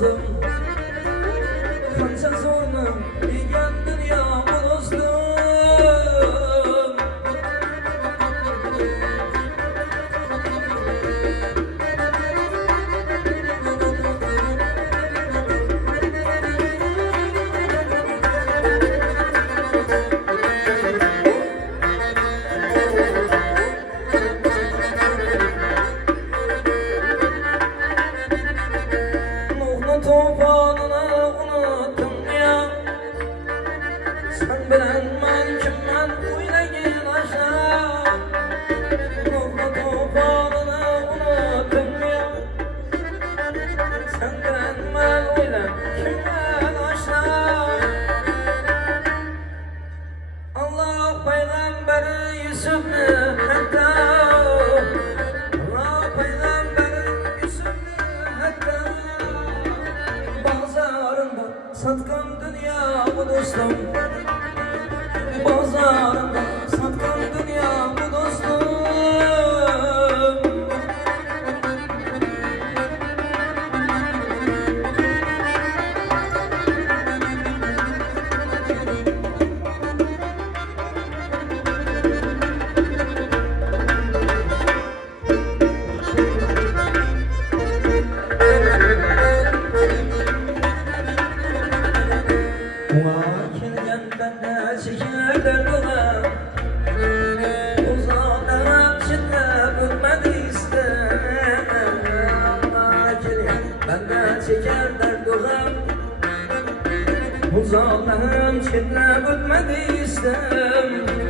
dostum. Kanca zorlu bilgen dünya bu dostum. Toprağını unuttum ya. Sen bilen ben kimden oynayın aşağı. Toprağını unuttum ya. Sen bilen ben oynayın kimden aşağı. Allah peygamberi Yusuf'u hatta. Allah peygamberi Yusuf'u hatta. Satkan dünya bu dostum. Pazarında satkan dünya bu dostum. Kelgen bende çeker derdine. Uzağdan çıkıp ötmedi istem. Allah kelgen bende çeker derdine. Uzağdan çıkıp ötmedi istem.